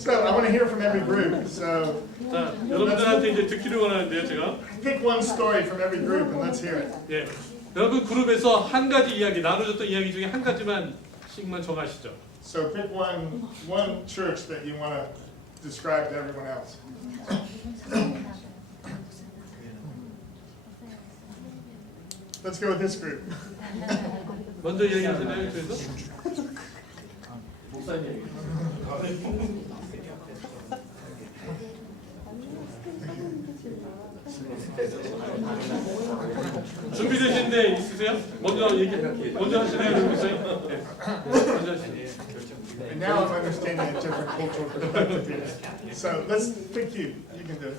So I want to hear from every group. So 자, 여러분들한테 이제 듣기를 원하는데요, 제가. pick one story from every group and let's hear it. 예. 여러분 그룹에서 한 가지 이야기, 나눠줬던 이야기 중에 한 가지만씩만 정하시죠. So pick one church that you want to describe to everyone else. Let's go with this group. 먼저 얘기하세요, 그래서. 준비되신 데 있으세요? 먼저 하시나요, 여러분들? 네. 먼저 하시네요. And now I'm understanding a different cultural perspective here. So let's pick you. You can do it.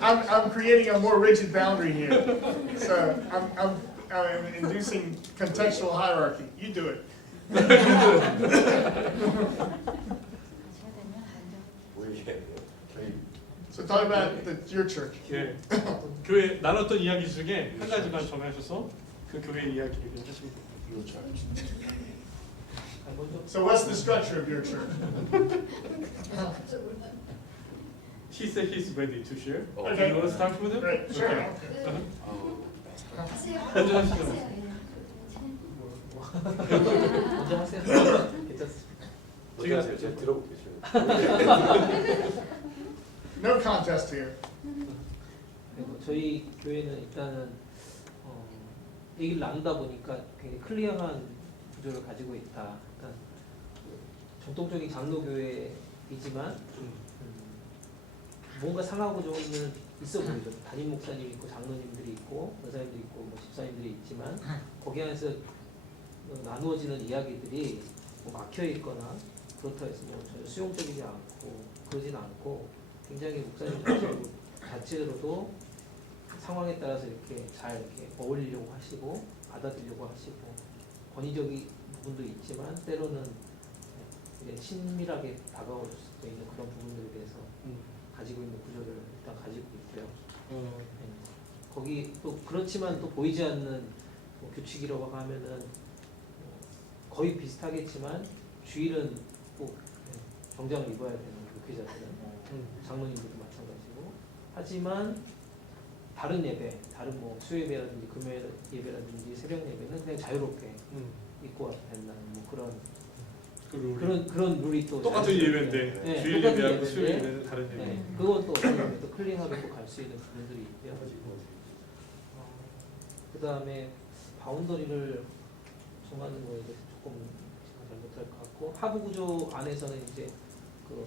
I'm creating a more rigid boundary here. So I'm inducing contextual hierarchy. You do it. So talk about your church. 예. 교회 나눴던 이야기 중에 한 가지만 정하셔서 그 교회 이야기 얘기하시면 돼요. So what's the structure of your church? He said he's ready to share. Okay. You want to start with him? Great. Sure. Okay. 먼저 하시죠. 먼저 하세요. 괜찮습니다. 지금 하세요. 제가 들어볼게요. No contest here. 그리고 저희 교회는 일단은 얘기를 나누다 보니까 굉장히 클리어한 구조를 가지고 있다. 그러니까 전통적인 장로교회이지만 뭔가 상하구조는 있어 보이죠. 담임 목사님 있고 장로님들이 있고 권사님들이 있고 뭐 집사님들이 있지만 거기 안에서 나누어지는 이야기들이 뭐 막혀 있거나 그렇다 해서 전혀 수용적이지 않고 그러진 않고 굉장히 목사님 자체로도 상황에 따라서 이렇게 잘 이렇게 어울리려고 하시고 받아들이려고 하시고 권위적인 부분도 있지만 때로는 이제 친밀하게 다가올 수 있는 그런 부분들에 대해서 가지고 있는 구조를 일단 가지고 있고요. 거기 또 그렇지만 또 보이지 않는 뭐 규칙이라고 하면은 거의 비슷하겠지만 주일은 꼭 정장을 입어야 되는 목회자들은 장로님들도 마찬가지고 하지만 다른 예배, 다른 뭐 수요예배라든지 금요일 예배라든지 새벽 예배는 그냥 자유롭게 입고 와도 된다는 뭐 그런 룰이 또 똑같은 예배인데 네, 주일 똑같은 예배하고 예배인데, 수요일 예배는 다른 예배. 네, 그건 또 어떤 면에 또 클리어하게 또 갈 수 있는 부분들이 있고요. 그 다음에 바운더리를 정하는 거에 대해서 조금 제가 잘못할 것 같고 하부 구조 안에서는 이제 그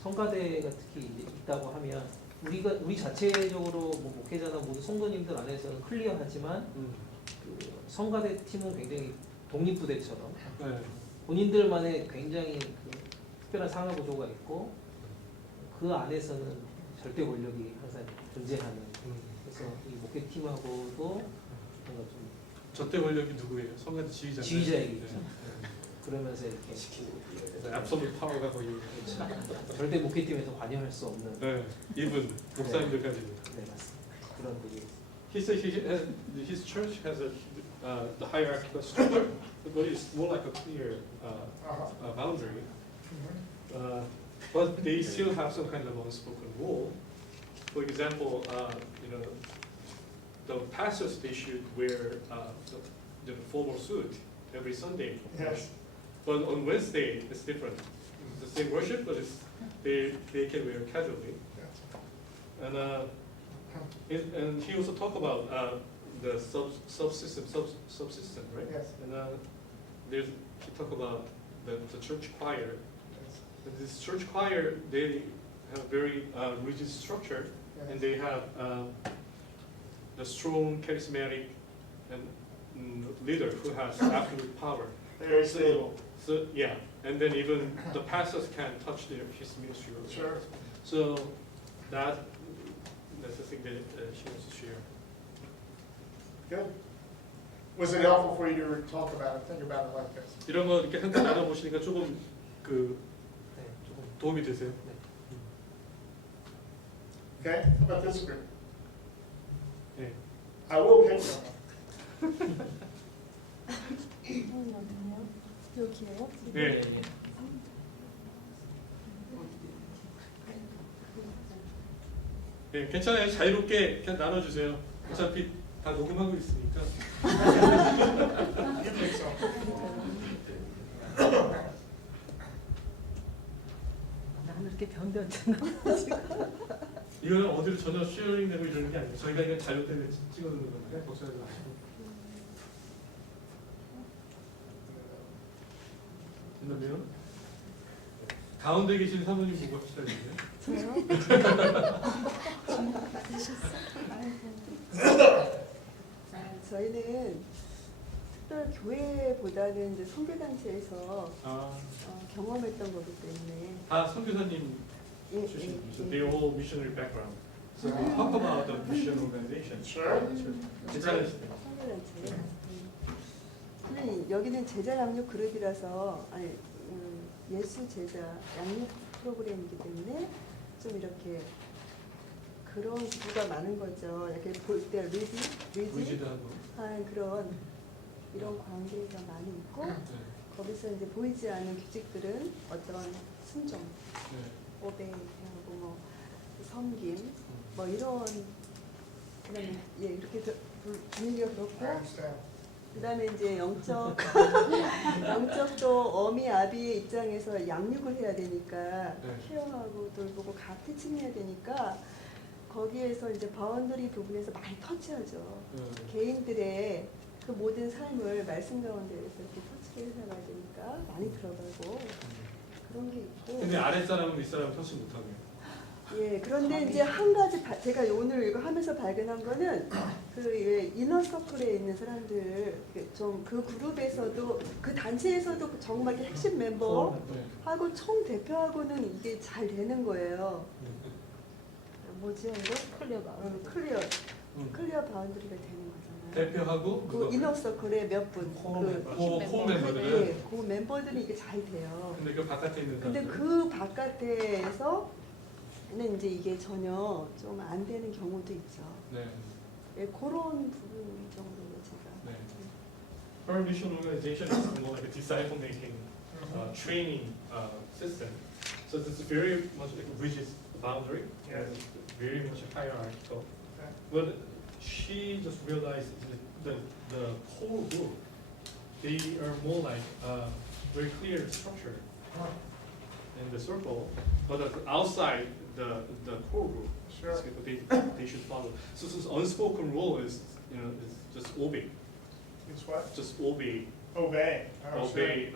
성가대가 특히 이제 있다고 하면 우리 자체적으로 뭐 목회자나 모두 성도님들 안에서는 클리어하지만 그 성가대 팀은 굉장히 독립부대처럼 네. 본인들만의 굉장히 그 특별한 상하 구조가 있고 그 안에서는 절대 권력이 항상 존재하는 그래서 이 목회팀하고도 뭔가 좀 저때 권력이 누구예요? 성가대 지휘자. 지휘자이겠죠. 그러면서 이렇게 압솔루트 파워가 거의. 절대 목회팀에서 관여할 수 없는 네. 이분 목사님들까지. 네 맞습니다. 그런 분이 He said his church has the hierarchical structure, but it's more like a clear boundary. But they still have some kind of unspoken rule. For example, the pastors they should wear the formal suit every Sunday. Yes. But on Wednesday it's different. The same worship, but they can wear casually. And he also talked about the subsystem, right? Yes. And he talked about the church choir. And this church choir, they have very rigid structure, and they have the strong, charismatic, and leader who has absolute power. Very stable. So yeah, and then even the pastors can't touch his ministry. Sure. So that's the thing that she wants to share. Good. Was it helpful for you to talk about it, think about it like this? 이런 거 이렇게 한번 나눠보시니까 조금 그 네, 조금 도움이 되세요? Okay? How about this group? 네. I will pick them. 여기에요? 네. 네, 괜찮아요. 자유롭게 그냥 나눠주세요. 어차피 다 녹음하고 있으니까. You think so? 나는 이렇게 변변찮아. 이거는 어디로 전혀 쉐어링 되고 이러는 게 아니에요. 저희가 이건 자료 때문에 찍어두는 건데 걱정하지 마시고. 그러면 가운데 계신 사모님 보고 합시다. 이제. 저희는 특별 교회보다는 이제 선교단체에서 아, 경험했던 거기 때문에 다 선교사님 예, 출신이죠. They're all missionary background. So we talk about the mission organization. Sure. 괜찮으시대요. 선교단체. 근데 여기는 제자 양육 그룹이라서 예수 제자 양육 프로그램이기 때문에 좀 이렇게 그런 기부가 많은 거죠. 이렇게 볼 때 의지도 한 그런 이런 관계가 많이 있고 네. 거기서 이제 보이지 않는 규칙들은 어떤 순종, 네. 오베이하고 뭐 섬김 뭐 이런 그다음에 예 이렇게 분위기가 I 그렇고 understand. 그다음에 이제 영적도 어미 아비의 입장에서 양육을 해야 되니까 네. 케어하고 돌보고 각 티칭해야 되니까 거기에서 이제 바운더리 부분에서 많이 터치하죠. 개인들의 그 모든 삶을 말씀 가운데에서 이렇게 터치를 해나가야 되니까 많이 들어가고 그런 게 있고. 근데 아랫사람은 윗사람은 터치 못하고요. 예, 그런데 이제 한 가지 제가 오늘 이거 하면서 발견한 거는 그 이너 서클에 있는 사람들 좀 그 그룹에서도 그 단체에서도 정말 핵심 멤버 네. 하고 총 대표하고는 이게 잘 되는 거예요. 뭐지 이거? 클리어 클리어 바운드리가 되는 거잖아요. 대표하고 그 이너 서클에 몇 분, 코 그 멤버들은. 예, 그 멤버들이 이게 잘 돼요. 근데 그 바깥에 있는 근데 사람들. 그 바깥에서는 이제 이게 전혀 좀 안 되는 경우도 있죠. 네. 예, 그런 부분 정도로 제가. 네. Her mission organization is more like a disciple making training system. So it's very much like a rigid boundary. Yes. And very much hierarchical. Okay. But she just realized that the core group, they are more like very clear structure in the circle, but outside the core group, Sure. so they should follow. So this unspoken rule is is just obey, It's what? just obey, Obey. Oh, sure. obey.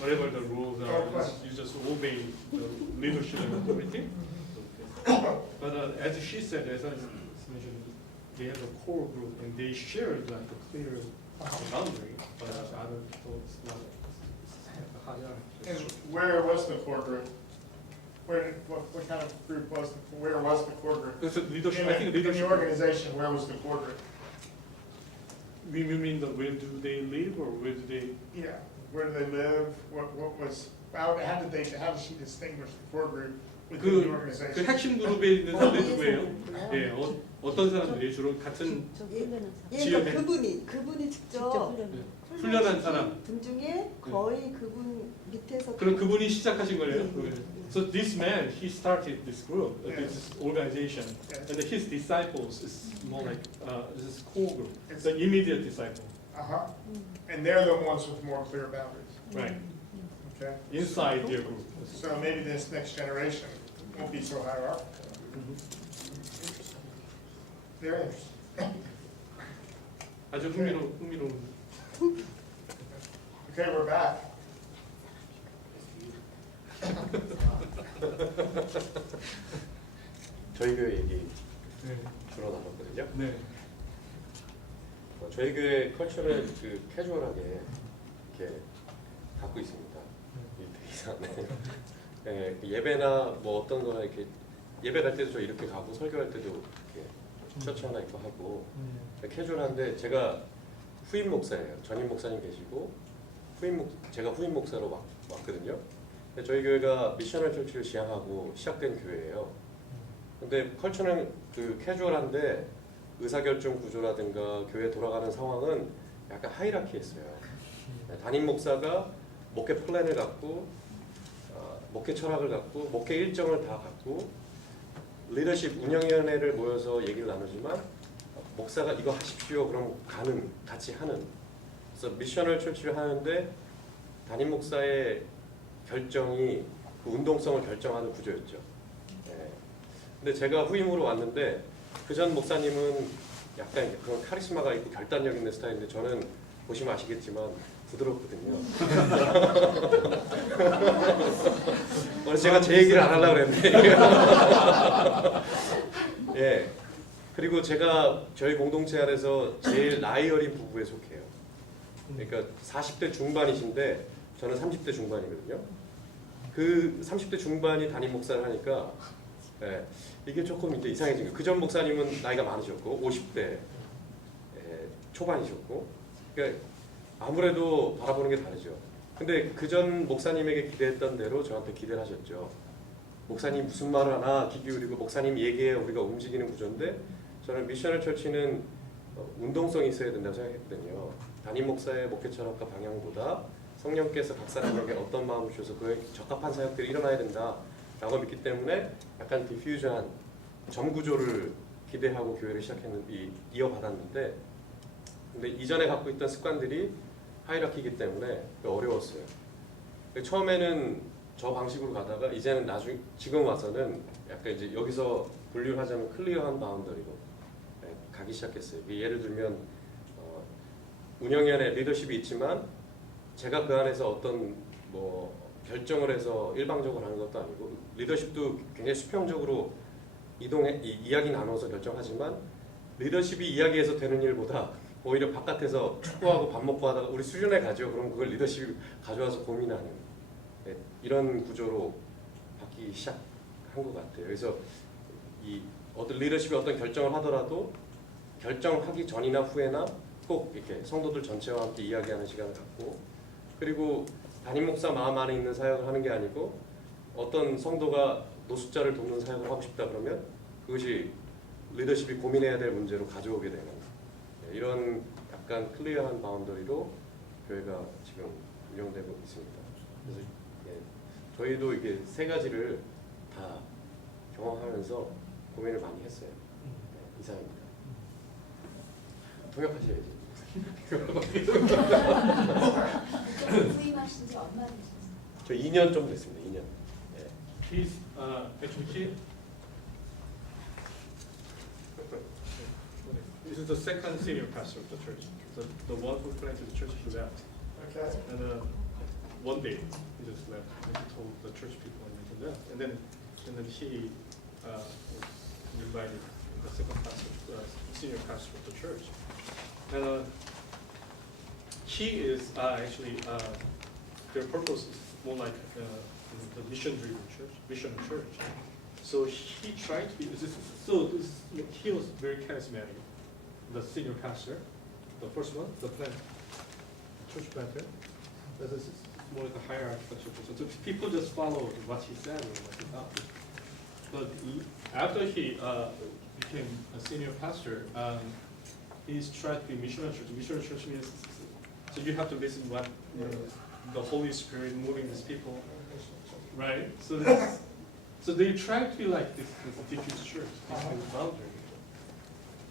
Whatever the rules are, you just obey the leadership and everything. But as she said, as I mentioned, they have a core group and they share like a clear boundary, but other people it's not higher. And where was the core group? What kind of group was where was the core group? Because leadership, In I think the leadership. organization, where was the core group? We mean the where do they live or where do they? Yeah, where do they live? What was, how did she distinguish the core group within the 그 organization? 핵심 그룹에 있는 사람들이 누구예요? 예, 어떤 사람들이 주로 같은 예, 그러니까 그분이 직접 훈련한 사람. 분 중에 거의 그분 밑에서 그럼 그분이 시작하신 거예요? So this man, he started this group, this organization, Yes. and his disciples is more like this core group, the immediate disciple, Uh-huh. And they're the ones with more clear boundaries, right? okay? Inside their group. So maybe this next generation won't be so hierarchical. Very interesting. 아주 흥미로운. Okay, we're back. 저희 교회 얘기 네. 주로 나눴거든요. 네. 저희 교회 컬처를 그 캐주얼하게 이렇게 갖고 있습니다. 되게 이상하네. 네, 예배나 뭐 어떤 거나 이렇게 예배 갈 때도 저 이렇게 가고 설교할 때도 이렇게 셔츠 하나 입고 하고 캐주얼한데 제가 후임 목사예요. 전임 목사님 계시고 제가 후임 목사로 왔거든요. 근데 저희 교회가 미셔널 처치를 지향하고 시작된 교회예요. 근데 컬처는 그 캐주얼한데 의사결정 구조라든가 교회 돌아가는 상황은 약간 하이라키했어요. 담임 목사가 목회 플랜을 갖고 목회 철학을 갖고 목회 일정을 다 갖고 리더십 운영위원회를 모여서 얘기를 나누지만 목사가 이거 하십시오 그럼 같이 하는 그래서 미셔널 처치를 하는데 담임 목사의 결정이 그 운동성을 결정하는 구조였죠. 근데 제가 후임으로 왔는데 그 전 목사님은 약간 그런 카리스마가 있고 결단력 있는 스타일인데 저는 보시면 아시겠지만 부드럽거든요. 오늘 제가 제 얘기를 안 하려고 그랬는데 예. 그리고 제가 저희 공동체 안에서 제일 나이 어린 부부에 속해요. 그러니까 40대 중반이신데 저는 30대 중반이거든요. 그 30대 중반이 담임 목사를 하니까 예, 이게 조금 이제 이상해진 거예요. 그 전 목사님은 나이가 많으셨고 50대 초반이셨고 그러니까 아무래도 바라보는 게 다르죠. 근데 그 전 목사님에게 기대했던 대로 저한테 기대를 하셨죠. 목사님 무슨 말을 하나 귀 기울이고 목사님 얘기에 우리가 움직이는 구조인데 저는 미셔널 처치는 운동성이 있어야 된다고 생각했거든요. 담임 목사의 목회 철학과 방향보다 성령께서 각 사람에게 어떤 마음을 주셔서 그에 적합한 사역들이 일어나야 된다라고 믿기 때문에 약간 디퓨저한 점구조를 기대하고 교회를 이어받았는데 근데 이전에 갖고 있던 습관들이 하이라키이기 때문에 어려웠어요. 처음에는 저 방식으로 가다가 이제는 지금 와서는 약간 이제 여기서 분류를 하자면 클리어한 바운더리로 가기 시작했어요. 예를 들면 운영위원회 리더십이 있지만 제가 그 안에서 어떤 뭐 결정을 해서 일방적으로 하는 것도 아니고 리더십도 굉장히 수평적으로 이야기 나눠서 결정하지만 리더십이 이야기해서 되는 일보다 오히려 바깥에서 축구하고 밥 먹고 하다가 우리 수련회 가죠. 그럼 그걸 리더십이 가져와서 고민하는 이런 구조로 바뀌기 시작한 것 같아요. 그래서 리더십이 어떤 결정을 하더라도 결정하기 전이나 후에나 꼭 이렇게 성도들 전체와 함께 이야기하는 시간을 갖고 그리고 담임 목사 마음 안에 있는 사역을 하는 게 아니고 어떤 성도가 노숙자를 돕는 사역을 하고 싶다 그러면 그것이 리더십이 고민해야 될 문제로 가져오게 되는 이런 약간 클리어한 바운더리로 교회가 지금 운영되고 있습니다. 그래서 저희도 이게 세 가지를 다 경험하면서 고민을 많이 했어요. 이상입니다. 통역하셔야지. 부임하신 지 얼마나 되셨어요? 저 2년 좀 됐습니다. 2년. He's actually this is the second senior pastor of the church. The one who planted the church he left, Okay. and one day he just left. And he told the church people and he left, and then he was invited the second pastor, senior pastor of the church. And he is actually their purpose is more like the mission-driven church, mission church. So he tried to be. He was very charismatic. The senior pastor, the first one, the church planter. This is more like a hierarchical church. So people just followed what he said or what he thought. But after he became a senior pastor, he's tried to be missional church. Missional church means so you have to listen what the Holy Spirit moving these people, right? So they try to be like this diffuse church, this kind of boundary,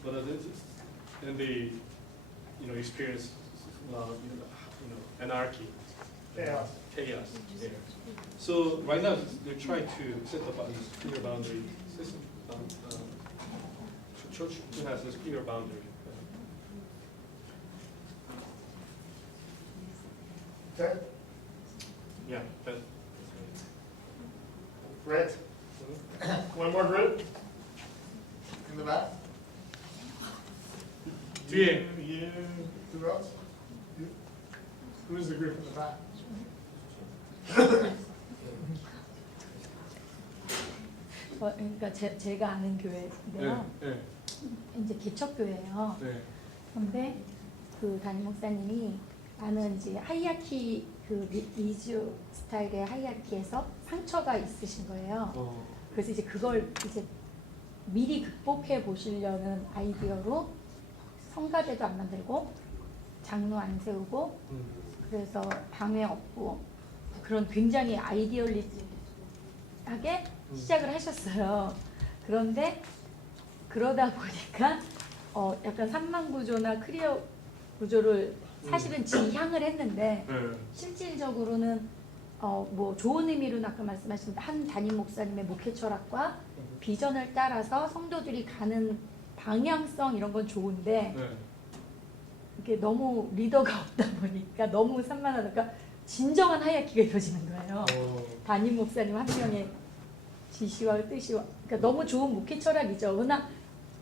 but and they experience anarchy, Chaos. Yeah. So right now they're trying to set up a clear boundary system. Church has this clear boundary. Okay. Yeah. Great. One more group in the back. 뒤에. You. Who else? You. Who is the group in the back? 그러니까 제가 아는 교회인데요. 네. 이제 개척교회예요. 네. 근데 그 담임 목사님이 아는 이제 하이아키 그 리주 스타일의 하이아키에서 상처가 있으신 거예요. 그래서 이제 그걸 이제 미리 극복해 보시려는 아이디어로 성가대도 안 만들고 장로 안 세우고 그래서 방해 없고 그런 굉장히 아이디얼리하게 시작을 하셨어요. 그런데 그러다 보니까 약간 산망 구조나 크리어 구조를 사실은 지향을 했는데 네. 실질적으로는 뭐 좋은 의미로는 아까 말씀하신 한 담임 목사님의 목회 철학과 비전을 따라서 성도들이 가는 방향성 이런 건 좋은데 네. 이게 너무 리더가 없다 보니까 너무 산만하다가 진정한 하이라키가 이루어지는 거예요. 담임 목사님 한 명의 지시와 뜻이와 그러니까 너무 좋은 목회 철학이죠. 그러나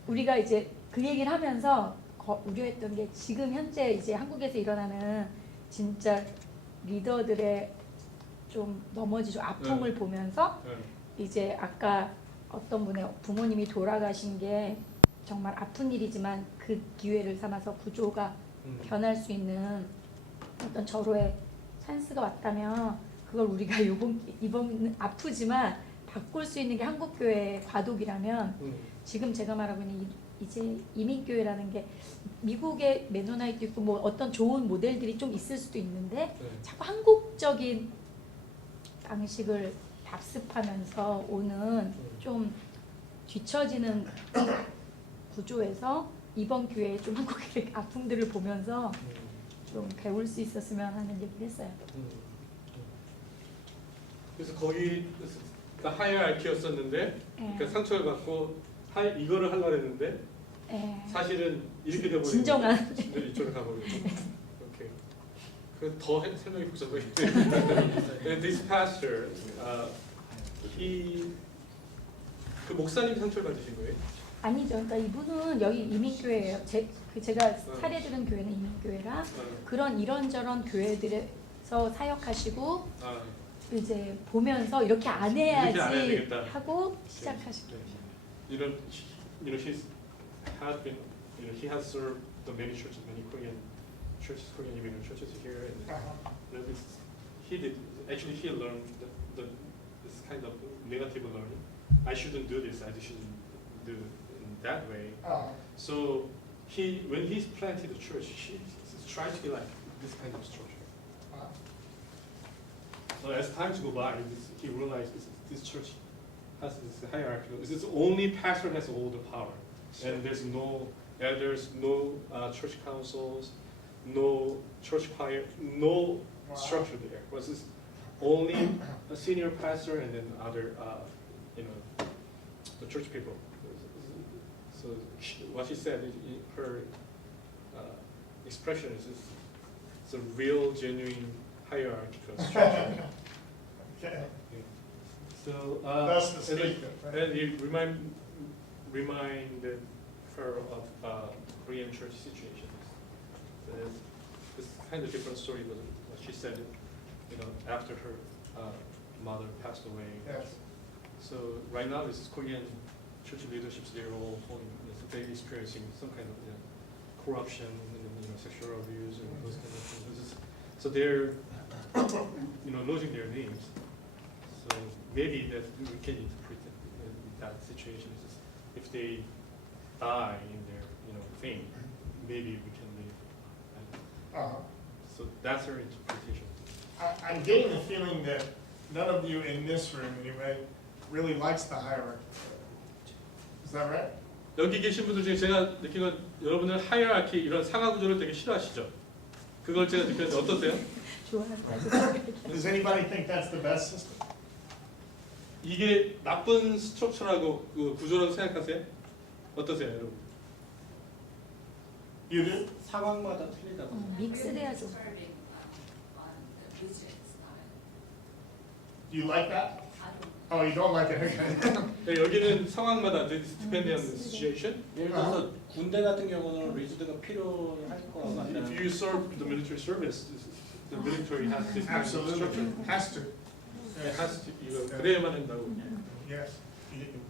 우리가 이제 그 얘기를 하면서 우려했던 게 지금 현재 이제 한국에서 일어나는 진짜 리더들의 좀 넘어지죠 아픔을 보면서 네. 이제 아까 어떤 분의 부모님이 돌아가신 게 정말 아픈 일이지만 그 기회를 삼아서 구조가 변할 수 있는 어떤 절호의 찬스가 왔다면 그걸 우리가 이번 아프지만 바꿀 수 있는 게 한국교회의 과도기라면 지금 제가 말하고 있는 이제 이민교회라는 게 미국의 메노나이트 있고 뭐 어떤 좋은 모델들이 좀 있을 수도 있는데 네. 자꾸 한국적인 방식을 답습하면서 오는 좀 뒤처지는 구조에서 이번 기회에 좀 한국의 아픔들을 보면서 좀 배울 수 있었으면 하는 얘기를 했어요. 그래서 거기 하이어알키였었는데 그러니까 상처를 받고 이거를 하려고 했는데 사실은 이렇게 돼버리고 진정한 이쪽으로 가버리고 오케이. 그 더 설명이 복잡하게 This pastor, 그 목사님 상처를 받으신 거예요? 아니죠. 그러니까 이분은 여기 이민교회예요. 제가 사례들은 교회는 이민교회라 그런 이런저런 교회들에서 사역하시고 이제 보면서 이렇게 안 해야지 이렇게 안 해야 되겠다. 하고 시작하신 거예요. He has served the many churches, many Korean churches, Korean immigrant churches here, and he learned this kind of negative learning. I shouldn't do this. I shouldn't do it in that way. So when he planted the church, he tried to be like this kind of structure. So as times go by, he realized this church has this hierarchy. It's only pastor has all the power, and there's no elders, no church councils, no church choir, no structure there. It was only a senior pastor and then other, the church people. So what she said, her expression is it's a real, genuine hierarchical structure. Okay. So Thus the and speaker, right? and you reminded her of Korean church situations. This kind of different story was what she said, after her mother passed away. Yes. So right now, this is Korean church leaderships. They're all they're experiencing some kind of corruption and sexual abuse and those kind of things. So they're losing their names. So maybe that we can interpret that situation is if they die in their fame, maybe we can live. So that's her interpretation. I'm getting the feeling that none of you in this room, anyway, really likes the hierarchy. Is that right? 여기 계신 분들 중에 제가 느낀 건 여러분들 하이어라키 이런 상하 구조를 되게 싫어하시죠? 그걸 제가 느꼈는데 어떠세요? 좋아한다고 Does anybody think that's the best system? 이게 나쁜 스트럭처라고 그 구조라고 생각하세요? 어떠세요, 여러분? You do? 상황마다 틀리다고. 믹스돼야죠. Do you like that? Oh, you don't like it? Okay. 네, 여기는 상황마다 depending on the situation. 예를 들어서 군대 같은 경우는 리즈드가 필요할 거 같아요. If you serve the military service, the military has this kind of structure. Absolutely. Has to. It has to 이거 그래야만 한다고. Yes.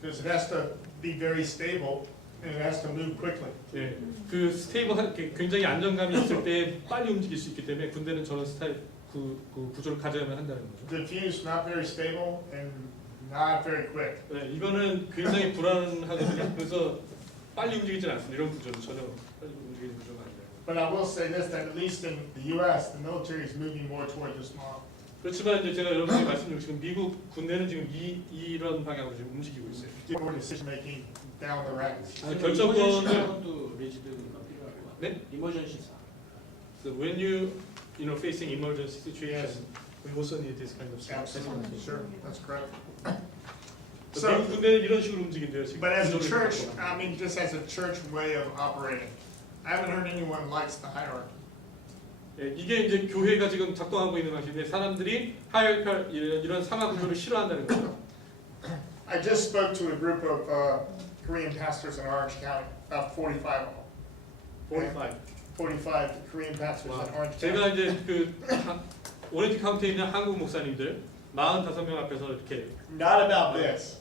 Because it has to be very stable and it has to move quickly. 네, 그 스테이블한 굉장히 안정감이 있을 때 빨리 움직일 수 있기 때문에 군대는 저런 스타일 그 구조를 가져야만 한다는 거죠. Diffuse, not very stable and not very quick. 네, 이거는 굉장히 불안하거든요. 그래서 빨리 움직이진 않습니다. 이런 구조는 전혀 빨리 움직이는 구조가 아니에요. But I will say this, that at least in the U.S., the military is moving more toward this model. 그렇지만 이제 제가 여러분께 말씀드리고 지금 미국 군대는 지금 이런 방향으로 지금 움직이고 있어요. Get more decision making down the ranks. 결정권을 도 리지드가 필요할 것 같아요. 네? 이머전시사. So when you know facing emergency situation, we also need this kind of Absolutely, sure, that's correct. So 미국 군대는 이런 식으로 움직인대요 지금. But as a 구조를 church, 바꿔서. I mean, just as a church way of operating, I haven't heard anyone likes the hierarchy. 예, 이게 이제 교회가 지금 작동하고 있는 방식인데 사람들이 하이어컬 이런 상하 구조를 싫어한다는 거죠. I just spoke to a group of Korean pastors in Orange County, about 45 of them. 45 Korean pastors in Orange County. 제가 이제 그 오렌지 카운티에 있는 한국 목사님들 45명 앞에서 이렇게 Not about this,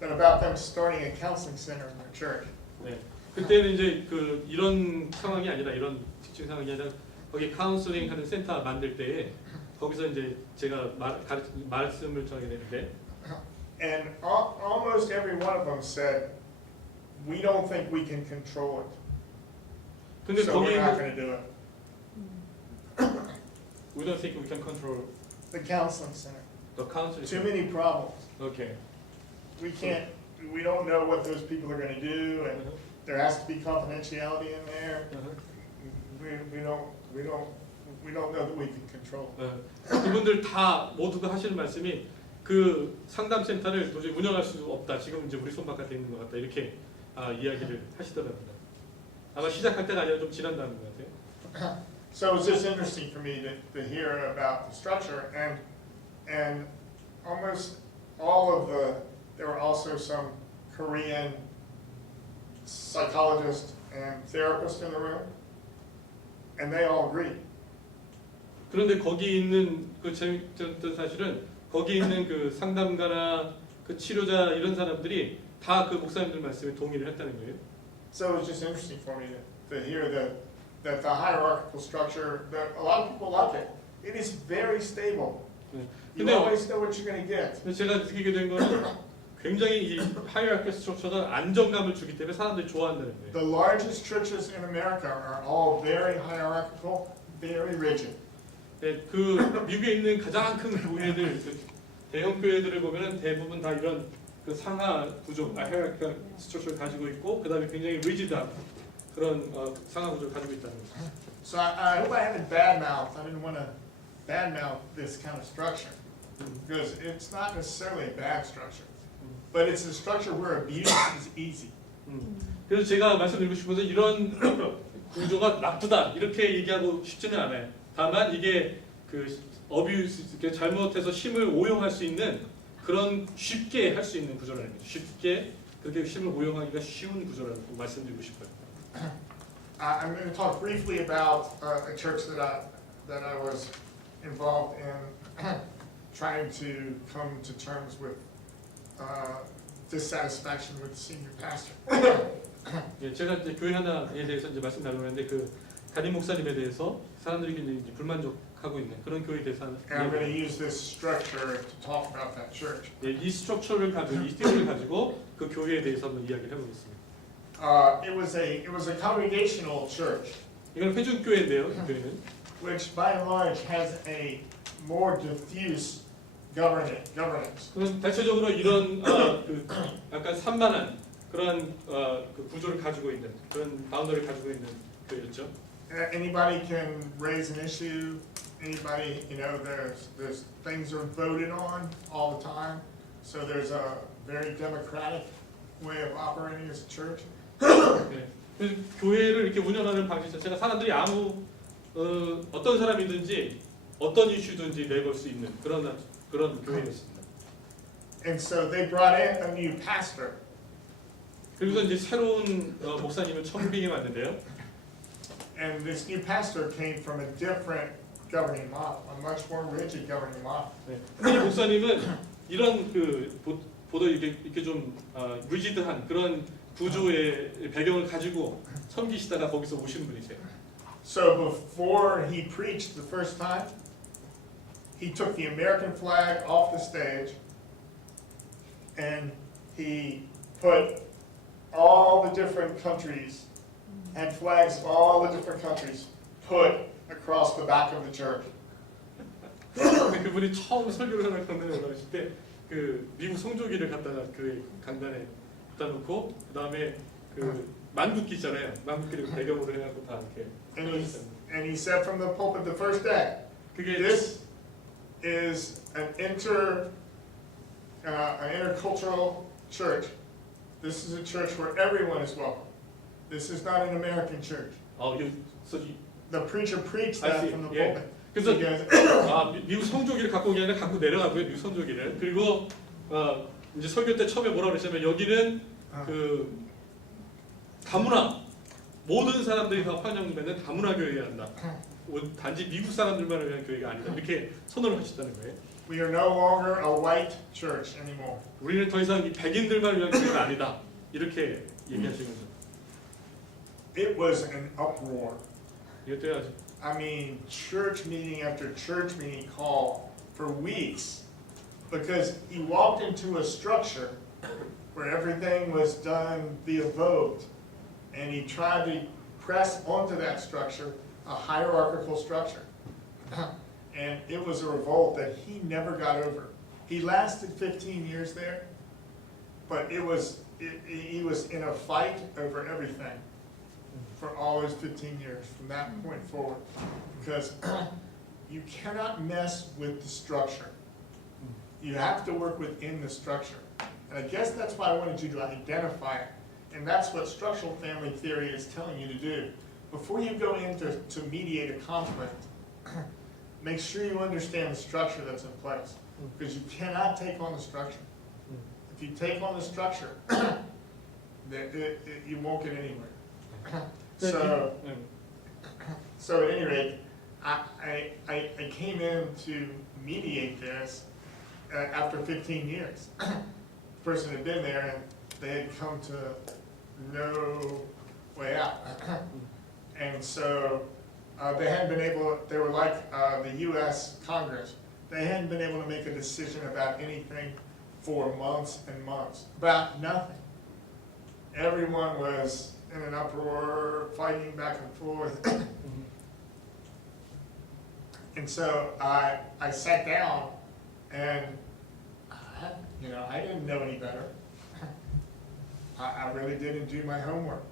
but about them starting a counseling center in their church. 네. 그때는 이제 그 이런 상황이 아니라 이런 특징 상황이 아니라 거기 카운슬링 하는 센터 만들 때에 거기서 이제 제가 말씀을 전하게 되는데 And almost every one of them said, we don't think we can control it, 근데 so 거기 we're not going to do it. We don't think we can control The counseling center, the counseling. too many problems. Okay. We don't know what those people are going to do, and there has to be confidentiality in there. We don't know that we can control. 그분들 다 모두가 하시는 말씀이 그 상담 센터를 도저히 운영할 수 없다. 지금 이제 우리 손 바깥에 있는 것 같다. 이렇게 이야기를 하시더라고요. 아마 시작할 때가 아니라 좀 지난 다음인 것 같아요. So it was just interesting for me to hear about the structure, and almost all of there were also some Korean psychologists and therapists in the room, and they all agreed. 그런데 거기 있는 그 재밌던 사실은 거기 있는 그 상담가나 그 치료자 이런 사람들이 다 그 목사님들 말씀에 동의를 했다는 거예요. So it was just interesting for me to hear that the hierarchical structure, that a lot of people like it. It is very stable. You 근데 always know what you're going to get. 근데 제가 느끼게 된 거는 굉장히 이 하이어키 스트럭처가 안정감을 주기 때문에 사람들이 좋아한다는 거예요. The largest churches in America are all very hierarchical, very rigid. 네, 그 미국에 있는 가장 큰 교회들, 그 대형 교회들을 보면은 대부분 다 이런 그 상하 구조, 하이어키 스트럭처를 가지고 있고, 그다음에 굉장히 리지드한 그런 상하 구조를 가지고 있다는 거죠. So I hope I haven't badmouthed. I didn't want to badmouth this kind of structure because it's not necessarily a bad structure, but it's a structure where abuse is easy. 그래서 제가 말씀드리고 싶은 것은 이런 구조가 나쁘다 이렇게 얘기하고 싶지는 않아요. 다만 이게 그 어뷰스, 잘못해서 힘을 오용할 수 있는 그런 쉽게 할 수 있는 구조라는 거죠. 쉽게 그렇게 힘을 오용하기가 쉬운 구조라고 말씀드리고 싶어요. I'm going to talk briefly about a church that I was involved in trying to come to terms with dissatisfaction with the senior pastor. 예, 제가 이제 교회 하나에 대해서 이제 말씀 나누는데 그 담임 목사님에 대해서 사람들이 굉장히 이제 불만족하고 있는 그런 교회에 대해서 And I'm going to use this structure to talk about that church. 예, 이 스트럭처를 가지고 이 스티를 가지고 그 교회에 대해서 한번 이야기를 해보겠습니다. It was a congregational church, 이건 회중교회인데요, 이 교회는. which by and large has a more diffuse governance. 그럼 대체적으로 이런 그 약간 산만한 그런 그 구조를 가지고 있는 그런 바운더를 가지고 있는 교회였죠. Anybody can raise an issue. Anybody, there's things are voted on all the time. So there's a very democratic way of operating as a church. 네. 그래서 교회를 이렇게 운영하는 방식 자체가 사람들이 어떤 사람이든지 어떤 이슈든지 내걸 수 있는 그런 교회였습니다. And so they brought in a new pastor. 그리고 이제 새로운 목사님을 청빙해 왔는데요. And this new pastor came from a different governing model, a much more rigid governing model. 네. 이 목사님은 이런 그 보도 이렇게 좀 리지드한 그런 구조의 배경을 가지고 섬기시다가 거기서 오신 분이세요. So before he preached the first time, he took the American flag off the stage and he put all the different countries had flags of all the different countries put across the back of the church. 근데 그분이 처음 설교를 하나 강단에 올라가실 때 그 미국 성조기를 갖다가 그 강단에 갖다 놓고 그 다음에 그 만국기 있잖아요. 만국기를 배경으로 해갖고 다 이렇게 And he said from the pulpit the first day, 그게 this is an intercultural church. This is a church where everyone is welcome. This is not an American church. The preacher preached I that see. from the Yeah. pulpit. 그래서 Because 미국 성조기를 갖고 온 게 아니라 갖고 내려가고요. 미국 성조기를. 그리고 이제 설교 때 처음에 뭐라고 그랬냐면 여기는 그 다문화 모든 사람들이 다 환영되는 다문화 교회야 한다. 단지 미국 사람들만을 위한 교회가 아니다. 이렇게 선언을 하셨다는 거예요. we are no longer a white church anymore. 우리는 더 이상 이 백인들만 위한 교회가 아니다. 이렇게 얘기하신 거죠. It was an uproar. 이것도 아주 I mean, church meeting after church meeting called for weeks because he walked into a structure where everything was done via vote, and he tried to press onto that structure a hierarchical structure. And it was a revolt that he never got over. He lasted 15 years there, but he was in a fight over everything for all his 15 years from that point forward, because you cannot mess with the structure. You have to work within the structure. And I guess that's why I wanted you to identify it. And that's what structural family theory is telling you to do. Before you go in to mediate a conflict, make sure you understand the structure that's in place, because you cannot take on the structure. If you take on the structure, you won't get anywhere. So at any rate, I came in to mediate this after 15 years. The person had been there and they had come to no way out. And so they hadn't been able, they were like the US Congress. They hadn't been able to make a decision about anything for months and months, about nothing. Everyone was in an uproar, fighting back and forth. And so I sat down and, I didn't know any better. I really didn't do my homework.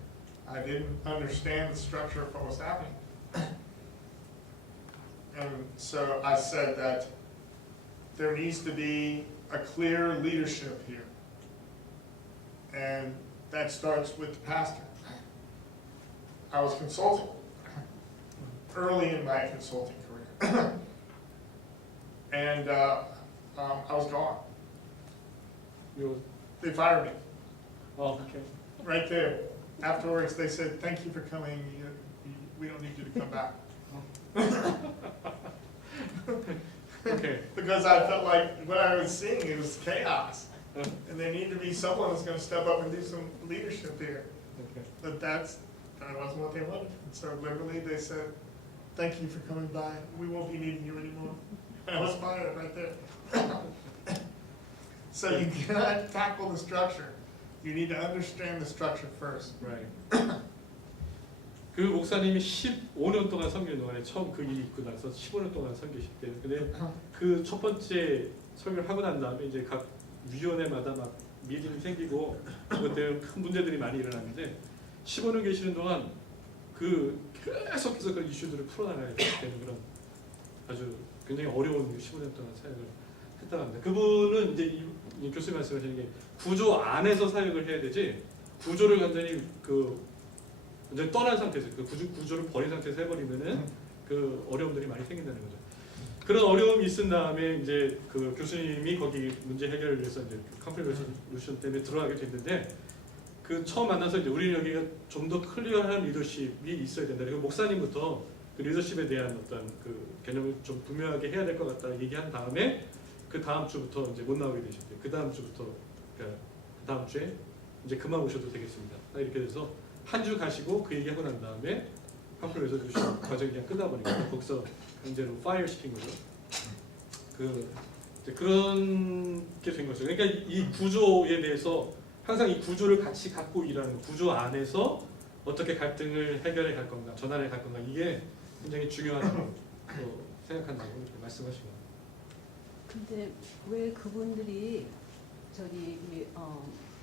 I didn't understand the structure of what was happening. And so I said that there needs to be a clear leadership here. And that starts with the pastor. I was consulting early in my consulting career. And I was gone. They fired me okay. right there. Afterwards, they said, "Thank you for coming. We don't need you to come back." Okay. Because I felt like what I was seeing, it was chaos. And there needed to be someone who's going to step up and do some leadership here. Okay. But that wasn't what they wanted. And so literally they said, "Thank you for coming by. We won't be needing you anymore." And I was fired right there. So you cannot tackle the structure. You need to understand the structure first. Right. 그 목사님이 15년 동안 섬기는 동안에 처음 그 일이 있고 나서 15년 동안 섬기셨대요. 근데 그 첫 번째 설교를 하고 난 다음에 이제 각 위원회마다 막 미팅이 생기고 그때 큰 문제들이 많이 일어났는데 15년 계시는 동안 그 계속해서 그런 이슈들을 풀어나가야 되는 그런 아주 굉장히 어려운 15년 동안 사역을 했다고 합니다. 그분은 이제 이 교수님 말씀하시는 게 구조 안에서 사역을 해야 되지 구조를 완전히 완전히 떠난 상태에서 그 구조를 버린 상태에서 해버리면은 그 어려움들이 많이 생긴다는 거죠. 그런 어려움이 있은 다음에 이제 그 교수님이 거기 문제 해결을 위해서 이제 컨플리루션 때문에 들어가게 됐는데 그 처음 만나서 이제 우리는 여기가 좀 더 클리어한 리더십이 있어야 된다. 그리고 목사님부터 그 리더십에 대한 어떤 그 개념을 좀 분명하게 해야 될 것 같다 얘기한 다음에 그 다음 주부터 이제 못 나오게 되셨대요. 그 다음 주부터 그러니까 그 다음 주에 이제 그만 오셔도 되겠습니다. 이렇게 돼서 한 주 가시고 그 얘기하고 난 다음에 팜플렛에서 주신 과정이 그냥 끝나버린 거예요. 거기서 강제로 파이어 시킨 거죠. 그런 게 된 거죠. 그러니까 이 구조에 대해서 항상 이 구조를 같이 갖고 일하는 구조 안에서 어떻게 갈등을 해결해 갈 건가, 전환해 갈 건가 이게 굉장히 중요하다고 생각한다고 이렇게 말씀하시고. 근데 왜 그분들이 저기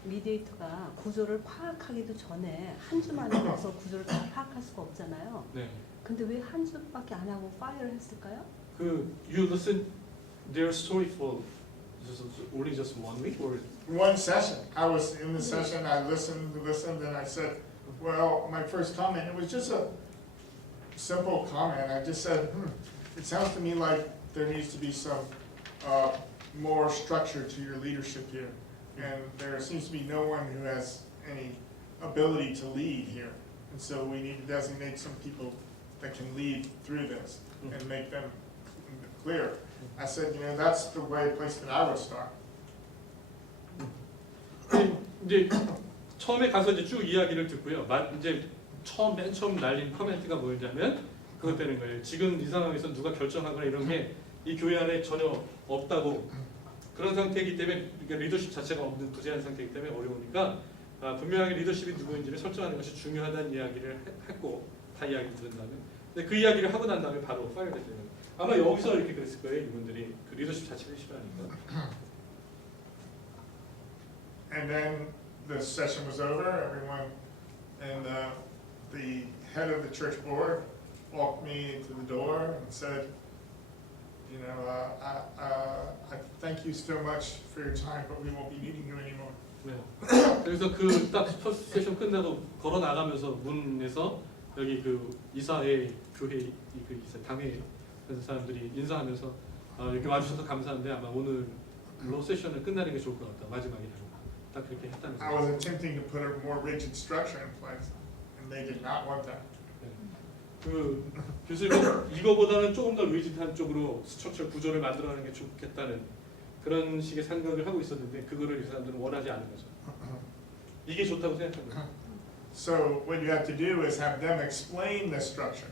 미디에이터가 구조를 파악하기도 전에 한 주만에 가서 구조를 다 파악할 수가 없잖아요. 네. 근데 왜 한 주밖에 안 하고 파이어를 했을까요? You listen their story for only just 1 week or One session, I was in the session, I listened, and I said, well, my first comment, it was just a simple comment. I just said, it sounds to me like there needs to be some more structure to your leadership here. And there seems to be no one who has any ability to lead here. And so we need to designate some people that can lead through this and make them clear. I said, that's the place that I would start. 이제 처음에 가서 이제 쭉 이야기를 듣고요. 이제 맨 처음 날린 커멘트가 뭐였냐면 그것 되는 거예요. 지금 이 상황에서 누가 결정하거나 이런 게 이 교회 안에 전혀 없다고 그런 상태이기 때문에 그러니까 리더십 자체가 없는 부재한 상태이기 때문에 어려우니까 분명하게 리더십이 누구인지를 설정하는 것이 중요하다는 이야기를 했고 다 이야기를 들은 다음에 근데 그 이야기를 하고 난 다음에 바로 파이어가 되는 거예요. 아마 여기서 이렇게 그랬을 거예요. 이분들이 그 리더십 자체를 싫어하니까. And then the session was over, everyone, and the head of the church board walked me to the door and said, I thank you so much for your time, but we won't be needing you anymore. 네. 그래서 그 딱 퍼스트 세션 끝나고 걸어 나가면서 문에서 여기 그 이사회 교회 그 이사 당회 그래서 사람들이 인사하면서 이렇게 와주셔서 감사한데 아마 오늘 로 세션을 끝나는 게 좋을 것 같다 마지막이라고 딱 그렇게 했다는 I 거예요. was attempting to put a more rigid structure in place, and they did not want that. 그 교수님 이거보다는 조금 더 리지트한 쪽으로 스트럭처 구조를 만들어가는 게 좋겠다는 그런 식의 생각을 하고 있었는데 그거를 이 사람들은 원하지 않는 거죠. 이게 좋다고 생각합니다. So what you have to do is have them explain the structure.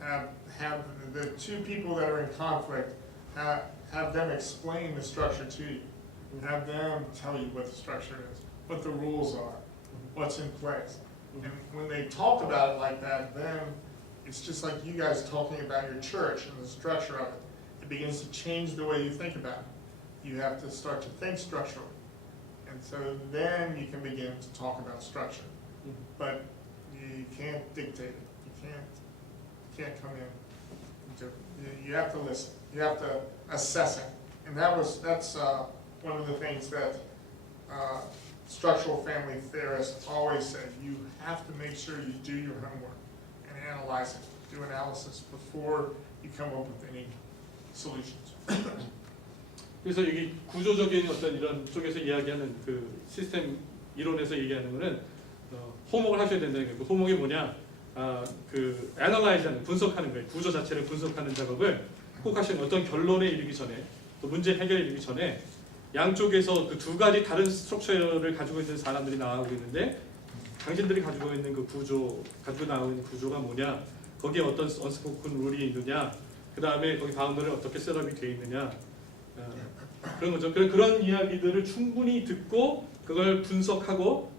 Have the two people that are in conflict have them explain the structure to you. Have them tell you what the structure is, what the rules are, what's in place. And when they talk about it like that, then it's just like you guys talking about your church and the structure of it. It begins to change the way you think about it. You have to start to think structurally. And so then you can begin to talk about structure. But you can't dictate it. You can't come in. You have to listen. You have to assess it. And that's one of the things that structural family theorists always say. You have to make sure you do your homework and analyze it. Do analysis before you come up with any solutions. 그래서 여기 구조적인 어떤 이런 쪽에서 이야기하는 그 시스템 이론에서 얘기하는 거는 호목을 하셔야 된다는 거예요. 그 호목이 뭐냐? 그 애널라이즈하는 분석하는 거예요. 구조 자체를 분석하는 작업을 꼭 하시는 어떤 결론에 이르기 전에 또 문제 해결에 이르기 전에 양쪽에서 그 두 가지 다른 스트럭처를 가지고 있는 사람들이 나오고 있는데 당신들이 가지고 있는 그 구조, 가지고 나오고 있는 구조가 뭐냐? 거기에 어떤 언스포큰 룰이 있느냐? 그 다음에 거기 바운더를 어떻게 셋업이 되어 있느냐? 그런 거죠. 그런 이야기들을 충분히 듣고 그걸 분석하고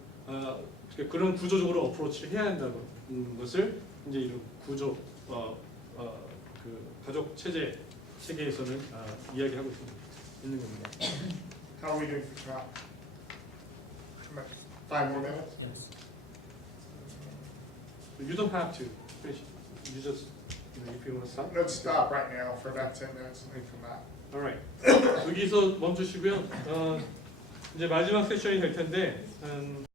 그런 구조적으로 어프로치를 해야 한다는 것을 이제 이런 구조 그 가족 체제 체계에서는 이야기하고 있는 겁니다. How are we doing for time? 5 more minutes? Yes. You don't have to finish. You just if you want to stop. Let's stop right now for about 10 minutes and then come back. Alright. 여기서 멈추시고요. 이제 마지막 세션이 될 텐데.